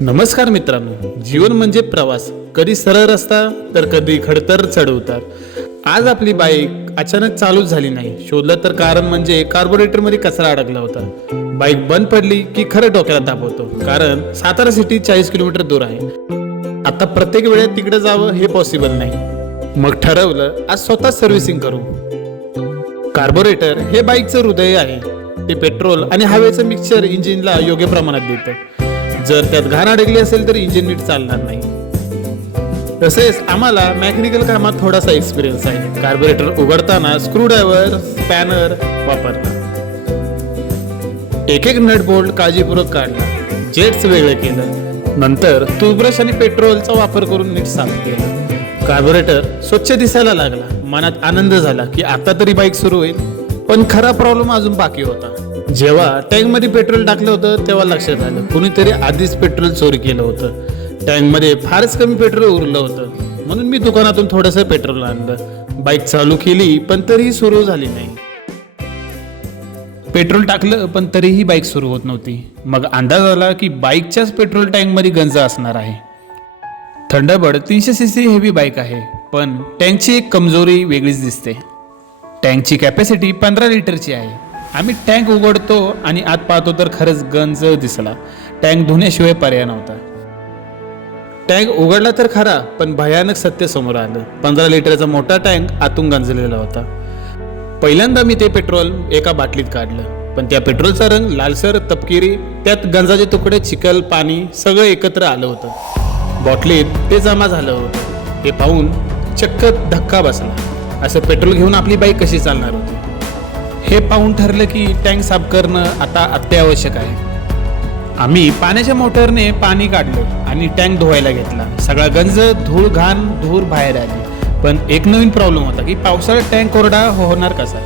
नमस्कार मित्रांनो. जीवन म्हणजे प्रवास. कधी सरळ रस्ता तर कधी खडतर चढवतात आज आपली बाईक अचानक चालूच झाली नाही. शोधलं तर कारण म्हणजे कार्बोरेटरमध्ये कचरा अडकला होता. बाईक बंद पडली की खरं डोक्याला ताप होतो. कारण सातारा सिटी चाळीस किलोमीटर दूर आहे. आता प्रत्येक वेळेत तिकडे जावं हे पॉसिबल नाही. मग ठरवलं आज स्वतः सर्व्हिसिंग करू. कार्बोरेटर हे बाईकचं हृदय आहे. ते पेट्रोल आणि हवेचं मिक्सचर इंजिनला योग्य प्रमाणात देतं जर त्यात घाण अडकली असेल तर इंजिन नीट चालणार नाही. तसेच आम्हाला मेकॅनिकल कामात थोडासा एक्सपिरियन्स आहे. कार्बोरेटर उघडताना स्क्रूड्रायव्हर स्पॅनर वापरला एक एक नट बोल्ट काळजीपूर्वक काढला. जेट्स वेगळे केलं. नंतर टूथब्रश आणि पेट्रोलचा वापर करून नीट साफ केलं. कार्बोरेटर स्वच्छ दिसायला लागला. मनात आनंद झाला की आता तरी बाईक सुरू होईल. पण खरा प्रॉब्लेम अजून बाकी होता. जेव्हा टँकमध्ये पेट्रोल टाकलं होतं तेव्हा लक्षात आलं. कुणीतरी आधीच पेट्रोल चोरी केलं होतं. टँकमध्ये फारच कमी पेट्रोल उरलं होतं. म्हणून मी दुकानातून थोडंसं पेट्रोल आणलं. बाईक चालू केली पण तरीही सुरू झाली नाही. पेट्रोल टाकलं पण तरीही बाईक सुरू होत नव्हती. मग अंदाज आला की बाईकच्याच पेट्रोल टँकमध्ये गंज असणार आहे. थंडरबर्ड तीनशे सी सी हेवी बाईक आहे पण टँकची एक कमजोरी वेगळीच दिसते. टँकची कॅपॅसिटी पंधरा लिटरची आहे. आम्ही टँक उघडतो आणि आत पाहतो तर खरंच गंज दिसला. टँक धुण्याशिवाय पर्याय नव्हता. टँक उघडला तर खरा पण भयानक सत्य समोर आलं. पंधरा लिटरचा मोठा टँक आतून गंजलेला होता. पहिल्यांदा मी ते पेट्रोल एका बाटलीत काढलं. पण त्या पेट्रोलचा रंग लालसर तपकिरी त्यात गंजाचे तुकडे चिखल पाणी सगळं एकत्र आलं होतं. बॉटलीत ते जमा झालं होतं. ते पाहून चक्क धक्का बसला. असं पेट्रोल घेऊन आपली बाईक कशी चालणार होती? हे पाहून ठरलं की टँक साफ करणं आता अत्यावश्यक आहे. आम्ही पाण्याच्या मोटरने पाणी काढलं आणि टँक धुवायला घेतला. सगळा गंज धूळ घाण धूर बाहेर आली. पण एक नवीन प्रॉब्लेम होता की पावसाळ्यात टँक कोरडा होणार कसा?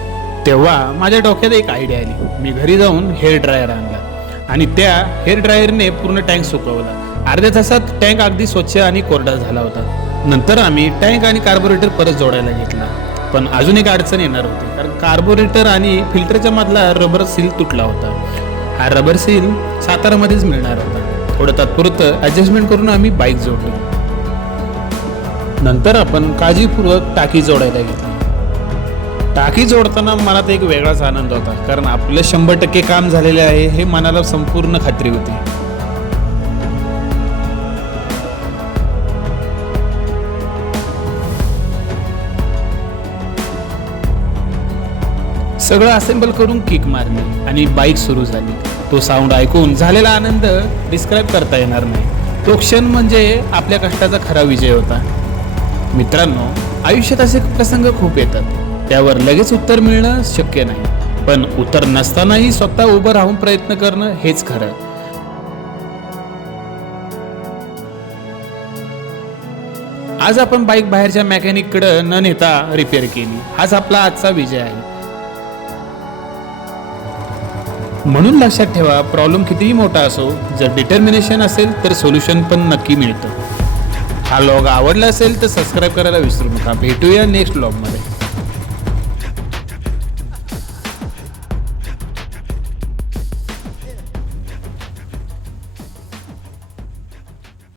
तेव्हा माझ्या डोक्यात एक आयडिया आली. मी घरी जाऊन हेअर ड्रायर आणला आणि त्या हेअर ड्रायरने पूर्ण टँक सुकवला. अर्ध्या तासात टँक अगदी स्वच्छ आणि कोरडा झाला होता. नंतर आम्ही टँक आणि कार्बोरेटर परत जोडायला घेतला. पण अजून एक अडचण येणार होती. कारण कार्बोरेटर आणि फिल्टरच्या मधला रबर सील तुटला होता. हा रबर सील सातारामध्येच मिळणार होता. थोडं तात्पुरतं ॲडजस्टमेंट करून आम्ही बाईक जोडली. नंतर आपण काळजीपूर्वक टाकी जोडायला घेतली. टाकी जोडताना मनात एक वेगळाच आनंद होता. कारण आपलं शंभर टक्के काम झालेले आहे हे मनाला संपूर्ण खात्री होती. सगळं असेंबल करून किक मारली आणि बाईक सुरू झाली. तो साऊंड ऐकून झालेला आनंद डिस्क्राईब करता येणार नाही. तो क्षण म्हणजे आपल्या कष्टाचा खरा विजय होता. मित्रांनो आयुष्यात असे प्रसंग खूप येतात. त्यावर लगेच उत्तर मिळणं शक्य नाही. पण उत्तर नसतानाही स्वतः उभं राहून प्रयत्न करणं हेच खरं आज आपण बाईक बाहेरच्या मेकॅनिककडं न नेता रिपेअर केली. हाच आपला आजचा विजय आहे. म्हणून लक्षात ठेवा प्रॉब्लेम कितीही मोठा असो जर डिटर्मिनेशन असेल तर सोल्युशन पण नक्की मिळतं. हा लॉग आवडला असेल तर सबस्क्राईब करायला विसरू नका. भेटूया नेक्स्ट लॉगमध्ये